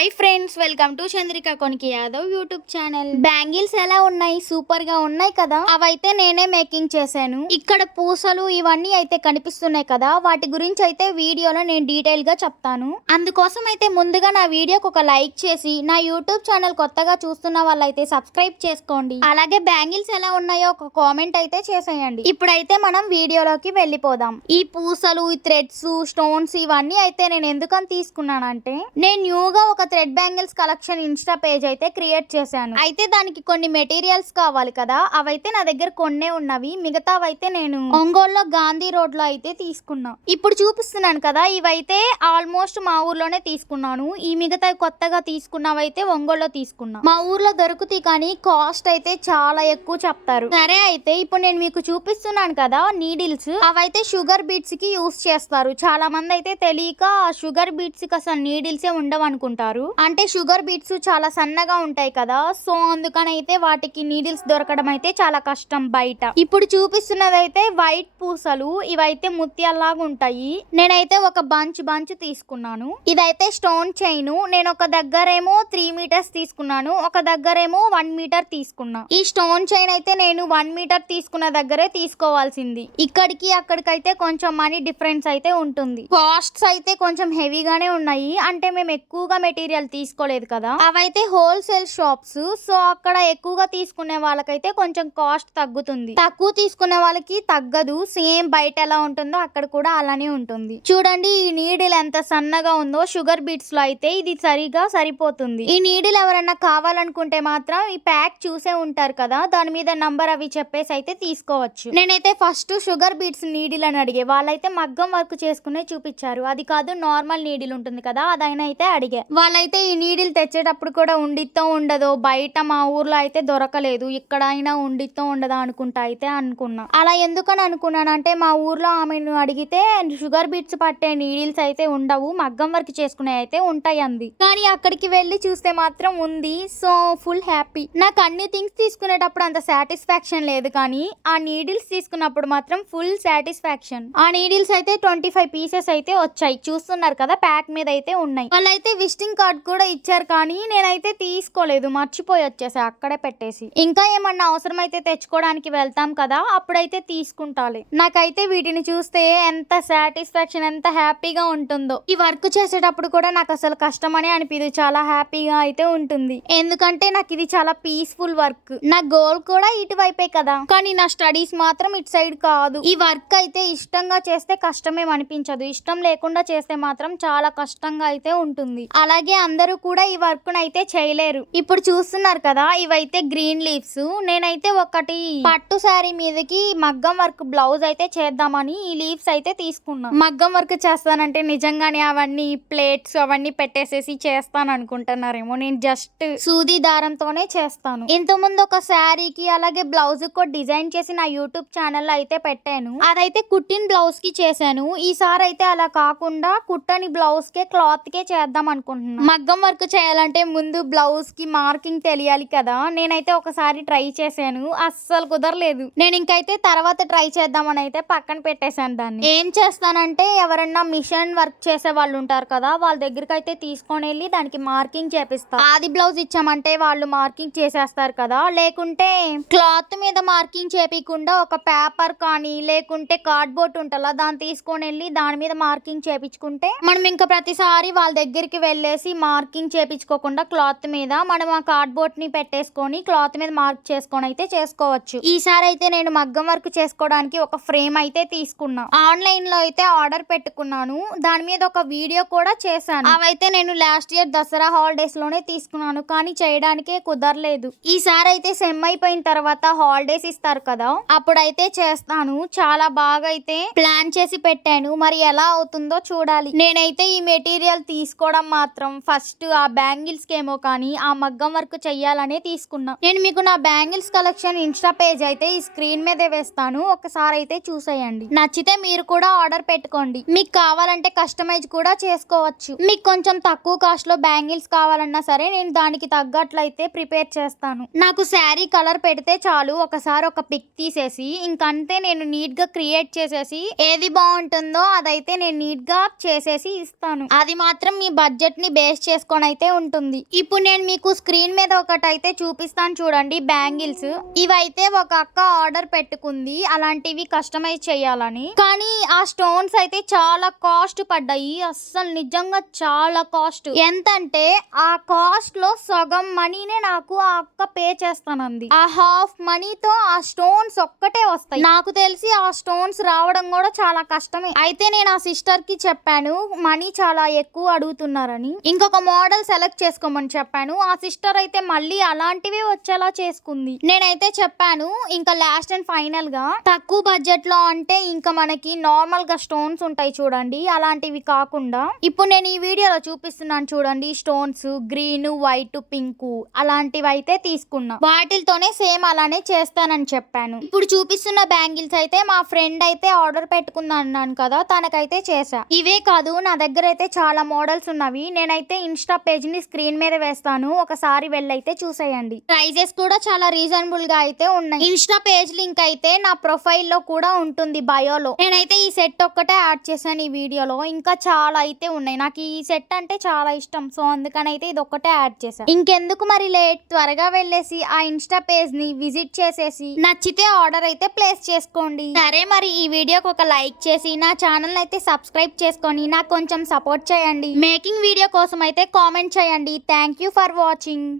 Hi friends welcome to Chandrika Koniki Yadav YouTube channel bangles ఎలా ఉన్నాయి? సూపర్గా ఉన్నాయి కదా? అవైతే నేనే మేకింగ్ చేశాను. ఇక్కడ పూసలు ఇవన్నీ అయితే కనిపిస్తున్నాయి కదా వాటి గురించి అయితే వీడియోలో నేను డీటెయిల్గా చెప్తాను. అందుకోసం అయితే ముందుగా నా వీడియోకి ఒక లైక్ చేసి నా యూట్యూబ్ ఛానల్ కొత్తగా చూస్తున్న వాళ్ళైతే సబ్స్క్రైబ్ చేసుకోండి. అలాగే బ్యాంగిల్స్ ఎలా ఉన్నాయో ఒక కామెంట్ అయితే చేసేయండి. ఇప్పుడైతే మనం వీడియోలోకి వెళ్ళిపోదాం. ఈ పూసలు ఈ థ్రెడ్స్ స్టోన్స్ ఇవన్నీ అయితే నేను ఎందుకని తీసుకున్నానంటే నేను న్యూగా ఒక thread bangles collection insta page అయితే క్రియేట్ చేశాను. అయితే దానికి కొన్ని మెటీరియల్స్ కావాలి కదా అవైతే నా దగ్గర కొన్నే ఉన్నవి మిగతావైతే నేను ఒంగోలులో గాంధీ రోడ్లో అయితే తీసుకున్నా. ఇప్పుడు చూపిస్తున్నాను కదా ఇవైతే ఆల్మోస్ట్ మా ఊర్లోనే తీసుకున్నాను. ఈ మిగతా కొత్తగా తీసుకున్నవైతే ఒంగోలులో తీసుకున్నా. మా ఊర్లో దొరుకుతాయి కానీ కాస్ట్ అయితే చాలా ఎక్కువ చెప్తారు. సరే అయితే ఇప్పుడు నేను మీకు చూపిస్తున్నాను కదా నీడిల్స్. అవైతే షుగర్ బీట్స్కి యూస్ చేస్తారు. చాలా మంది అయితే తెలియక షుగర్ బీట్స్కి అసలు నీడిల్సే ఉండవు అనుకుంటారు అంటే షుగర్ బీట్స్ చాలా సన్నగా ఉంటాయి కదా సో అందుకని అయితే వాటికి నీడిల్స్ దొరకడం అయితే చాలా కష్టం బయట. ఇప్పుడు చూపిస్తున్నది అయితే వైట్ పూసలు ఇవైతే ముత్యాల్లాగా ఉంటాయి. నేనైతే ఒక బంచ్ బంచ్ తీసుకున్నాను. ఇదైతే స్టోన్ చైన్. నేను ఒక దగ్గరేమో త్రీ మీటర్స్ తీసుకున్నాను. ఒక దగ్గరేమో వన్ మీటర్ తీసుకున్నా. ఈ స్టోన్ చైన్ అయితే నేను వన్ మీటర్ తీసుకున్న దగ్గరే తీసుకోవాల్సింది. ఇక్కడికి అక్కడికైతే కొంచెం మనీ డిఫరెన్స్ అయితే ఉంటుంది. కాస్ట్స్ అయితే కొంచెం హెవీగానే ఉన్నాయి. అంటే మేము ఎక్కువగా మెటీరియల్ తీసుకోలేదు కదా. అవైతే హోల్సేల్ షాప్స్ సో అక్కడ ఎక్కువగా తీసుకునే వాళ్ళకైతే కొంచెం కాస్ట్ తగ్గుతుంది. తక్కువ తీసుకునే వాళ్ళకి తగ్గదు. సేమ్ బయట ఎలా ఉంటుందో అక్కడ కూడా అలానే ఉంటుంది. చూడండి ఈ నీడిల్ ఎంత సన్నగా ఉందో షుగర్ బీట్స్లో అయితే ఇది సరిగా సరిపోతుంది. ఈ నీడిల్ ఎవరన్నా కావాలనుకుంటే మాత్రం ఈ ప్యాక్ చూసే ఉంటారు కదా దాని మీద నంబర్ అవి చెప్పేసి అయితే తీసుకోవచ్చు. నేనైతే ఫస్ట్ షుగర్ బీట్స్ నీడిల్ అని అడిగే వాళ్ళైతే మగ్గం వర్క్ చేసుకునే చూపించారు. అది కాదు నార్మల్ నీడిల్ ఉంటుంది కదా అదైనా అయితే అడిగే. అయితే ఈ నీడిల్ తెచ్చేటప్పుడు కూడా ఉండితో ఉండదో బయట మా ఊర్లో అయితే దొరకలేదు. ఇక్కడ అయినా ఉండితో ఉండదా అనుకుంటా అయితే అనుకున్నా. అలా ఎందుకని అనుకున్నానంటే మా ఊర్లో ఆమెను అడిగితే షుగర్ బీట్స్ పట్టే నీడిల్స్ అయితే ఉండవు మగ్గం వర్క్ చేసుకునే అయితే ఉంటాయి అంది. కానీ అక్కడికి వెళ్ళి చూస్తే మాత్రం ఉంది. So full happy. నాకు అన్ని థింగ్స్ తీసుకునేటప్పుడు అంత సాటిస్ఫాక్షన్ లేదు కానీ ఆ నీడిల్స్ తీసుకున్నప్పుడు మాత్రం ఫుల్ సాటిస్ఫాక్షన్. ఆ నీడిల్స్ అయితే ట్వంటీ ఫైవ్ పీసెస్ అయితే వచ్చాయి. చూస్తున్నారు కదా ప్యాక్ మీద అయితే ఉన్నాయి. వాళ్ళైతే విజిటింగ్ కార్డ్ కూడా ఇచ్చారు కానీ నేనైతే తీసుకోలేదు మర్చిపోయి వచ్చేసా అక్కడే పెట్టేసి. ఇంకా ఏమన్నా అవసరమైతే తెచ్చుకోవడానికి వెళ్తాం కదా అప్పుడైతే తీసుకుంటాలి. నాకైతే వీటిని చూస్తే ఎంత సాటిస్ఫాక్షన్ ఎంత హ్యాపీగా ఉంటుందో. ఈ వర్క్ చేసేటప్పుడు కూడా నాకు అసలు కష్టమనే అనిపిదు చాలా హ్యాపీగా అయితే ఉంటుంది. ఎందుకంటే నాకు ఇది చాలా పీస్ఫుల్ వర్క్ నా గోల్ కూడా ఇటువైపే కదా. కానీ నా స్టడీస్ మాత్రం ఇటు సైడ్ కాదు. ఈ వర్క్ అయితే ఇష్టంగా చేస్తే కష్టమేం అనిపించదు. ఇష్టం లేకుండా చేస్తే మాత్రం చాలా కష్టంగా అయితే ఉంటుంది. అలాగే అందరూ కూడా ఈ వర్క్ అయితే చేయలేరు. ఇప్పుడు చూస్తున్నారు కదా ఇవైతే గ్రీన్ లీవ్స్. నేనైతే ఒకటి పట్టు శారీ మీదకి మగ్గం వర్క్ బ్లౌజ్ అయితే చేద్దామని ఈ లీవ్స్ అయితే తీసుకున్నా. మగ్గం వర్క్ చేస్తానంటే నిజంగానే అవన్నీ ప్లేట్స్ అవన్నీ పెట్టేసేసి చేస్తాను అనుకుంటున్నారేమో నేను జస్ట్ సూది దారంతోనే చేస్తాను. ఇంతకుముందు ఒక శారీకి అలాగే బ్లౌజ్ కూడా డిజైన్ చేసి నా యూట్యూబ్ ఛానల్లో అయితే పెట్టాను. అదైతే కుట్టిన బ్లౌజ్కి చేశాను. ఈసారి అయితే అలా కాకుండా కుట్టని బ్లౌజ్ కే క్లాత్ కే చేద్దాం అనుకుంటున్నాను మగ్గం వర్క్ చేయాలంటే ముందు బ్లౌజ్కి మార్కింగ్ తెలియాలి కదా. నేనైతే ఒకసారి ట్రై చేశాను. అస్సలు కుదరలేదు. నేను ఇంకైతే తర్వాత ట్రై చేద్దామని అయితే పక్కన పెట్టేశాను దాన్ని. ఏం చేస్తానంటే ఎవరన్నా మిషన్ వర్క్ చేసే వాళ్ళు ఉంటారు కదా వాళ్ళ దగ్గరికి అయితే తీసుకొని వెళ్ళి దానికి మార్కింగ్ చేపిస్తాను ఆది బ్లౌజ్ ఇచ్చామంటే వాళ్ళు మార్కింగ్ చేసేస్తారు కదా. లేకుంటే క్లాత్ మీద మార్కింగ్ చేపించకుండా ఒక పేపర్ కానీ లేకుంటే కార్డ్బోర్డ్ ఉంటుందా దాన్ని తీసుకొని వెళ్ళి దాని మీద మార్కింగ్ చేపించుకుంటే మనం ఇంకా ప్రతిసారి వాళ్ళ దగ్గరికి వెళ్ళేసి మార్కింగ్ చేపించుకోకుండా క్లాత్ మీద మనం ఆ కార్డ్బోర్డ్ని పెట్టేసుకొని క్లాత్ మీద మార్క్ చేసుకొని అయితే చేసుకోవచ్చు. ఈసారి అయితే నేను మగ్గం వర్క్ చేసుకోవడానికి ఒక ఫ్రేమ్ అయితే తీసుకున్నా. ఆన్లైన్లో అయితే ఆర్డర్ పెట్టుకున్నాను. దాని మీద ఒక వీడియో కూడా చేశాను. అవైతే నేను లాస్ట్ ఇయర్ దసరా హాలిడేస్లోనే తీసుకున్నాను. కానీ చేయడానికే కుదరలేదు. ఈసారి అయితే సెమ్ అయిపోయిన తర్వాత హాలిడేస్ ఇస్తారు కదా. అప్పుడైతే చేస్తాను. చాలా బాగా అయితే ప్లాన్ చేసి పెట్టాను. మరి ఎలా అవుతుందో చూడాలి. నేనైతే ఈ మెటీరియల్ తీసుకోవడం మాత్రం ఫస్ట్ ఆ బ్యాంగిల్స్ ఏమో కానీ ఆ మగ్గం వర్క్ చెయ్యాలనే తీసుకున్నా. నేను మీకు నా బ్యాంగిల్స్ కలెక్షన్ ఇన్స్టా పేజ్ అయితే ఈ స్క్రీన్ మీదే వేస్తాను. ఒకసారి అయితే చూసేయండి. నచ్చితే మీరు కూడా ఆర్డర్ పెట్టుకోండి. మీకు కావాలంటే కస్టమైజ్ కూడా చేసుకోవచ్చు. మీకు కొంచెం తక్కువ కాస్ట్లో బ్యాంగిల్స్ కావాలన్నా సరే నేను దానికి తగ్గట్లయితే ప్రిపేర్ చేస్తాను. నాకు శారీ కలర్ పెడితే చాలు. ఒకసారి ఒక పిక్ తీసేసి ఇంకంతే నేను నీట్గా క్రియేట్ చేసేసి ఏది బాగుంటుందో అదైతే నేను నీట్గా చేసేసి ఇస్తాను. అది మాత్రం మీ బడ్జెట్ని బేస్ చేసుకొని అయితే ఉంటుంది. ఇప్పుడు నేను మీకు స్క్రీన్ మీద ఒకటి అయితే చూపిస్తాను చూడండి బ్యాంగిల్స్. ఇవైతే ఒక అక్క ఆర్డర్ పెట్టుకుంది అలాంటివి కస్టమైజ్ చేయాలని. కానీ ఆ స్టోన్స్ అయితే చాలా కాస్ట్ పడ్డాయి అస్సలు నిజంగా చాలా కాస్ట్. ఎంతంటే ఆ కాస్ట్లో సగం మనీనే నాకు ఆ అక్క పే చేస్తానంది. ఆ హాఫ్ మనీతో ఆ స్టోన్స్ ఒక్కటే వస్తాయి. నాకు తెలిసి ఆ స్టోన్స్ రావడం కూడా చాలా కష్టమే. అయితే నేను ఆ సిస్టర్కి చెప్పాను మనీ చాలా ఎక్కువ అడుగుతున్నారని. ఇంకొక మోడల్ సెలెక్ట్ చేసుకోమని చెప్పాను. ఆ సిస్టర్ అయితే మళ్ళీ అలాంటివి వచ్చేలా చేసుకుంది. నేనైతే చెప్పాను ఇంకా లాస్ట్ అండ్ ఫైనల్గా తక్కువ బడ్జెట్లో అంటే ఇంకా మనకి నార్మల్గా స్టోన్స్ ఉంటాయి చూడండి అలాంటివి కాకుండా. ఇప్పుడు నేను ఈ వీడియోలో చూపిస్తున్నాను చూడండి స్టోన్స్ గ్రీన్ వైట్ పింక్ అలాంటివి అయితే తీసుకున్నా. వాటితోనే సేమ్ అలానే చేస్తానని చెప్పాను. ఇప్పుడు చూపిస్తున్న బ్యాంగిల్స్ అయితే మా ఫ్రెండ్ అయితే ఆర్డర్ పెట్టుకుందా అన్నాను కదా తనకైతే చేసా ఇవే కాదు నా దగ్గర అయితే చాలా మోడల్స్ ఉన్నవి. నేనైతే ఇన్స్టా పేజ్ని స్క్రీన్ మీద వేస్తాను. ఒకసారి వెళ్ళైతే చూసేయండి. ప్రైజెస్ కూడా చాలా రీజనబుల్గా అయితే ఉన్నాయి. ఇన్స్టా పేజ్ లింక్ అయితే నా ప్రొఫైల్లో కూడా ఉంటుంది బయోలో. నేనైతే ఈ సెట్ ఒక్కటే యాడ్ చేశాను ఈ వీడియోలో. ఇంకా చాలా అయితే ఉన్నాయి. నాకు ఈ సెట్ అంటే చాలా ఇష్టం. సో అందుకని అయితే ఇది ఒక్కటే యాడ్ చేశాను ఇంకెందుకు మరి లేట్? త్వరగా వెళ్ళేసి ఆ ఇన్స్టా పేజ్ని విజిట్ చేసేసి నచ్చితే ఆర్డర్ అయితే ప్లేస్ చేసుకోండి. సరే మరి ఈ వీడియోకి ఒక లైక్ చేసి నా ఛానల్ అయితే సబ్స్క్రైబ్ చేసుకొని నాకు కొంచెం సపోర్ట్ చేయండి. మేకింగ్ వీడియో కోసం కోసం అయితే కామెంట్ చేయండి. Thank you for watching.